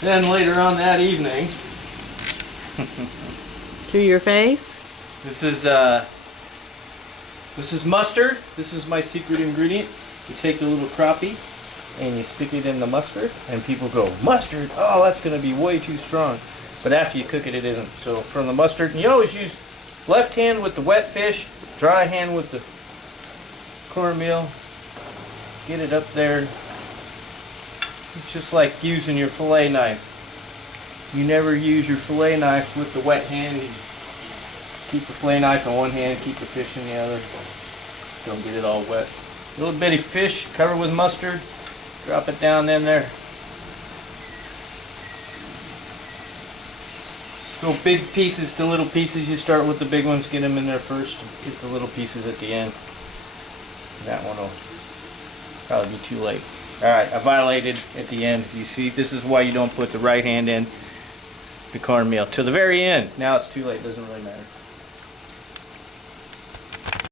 Then later on that evening, To your face? this is mustard. This is my secret ingredient. You take the little crappie and you stick it in the mustard, and people go, mustard? Oh, that's going to be way too strong. But after you cook it, it isn't. So from the mustard, and you always use left hand with the wet fish, dry hand with the cornmeal. Get it up there. It's just like using your fillet knife. You never use your fillet knife with the wet hand. You keep the fillet knife in one hand, keep the fish in the other. Don't get it all wet. Little bitty fish covered with mustard. Drop it down in there. Go big pieces to little pieces. You start with the big ones, get them in there first. Get the little pieces at the end. That one will probably be too late. Alright, I violated at the end. You see, this is why you don't put the right hand in the cornmeal. To the very end. Now it's too late, doesn't really matter.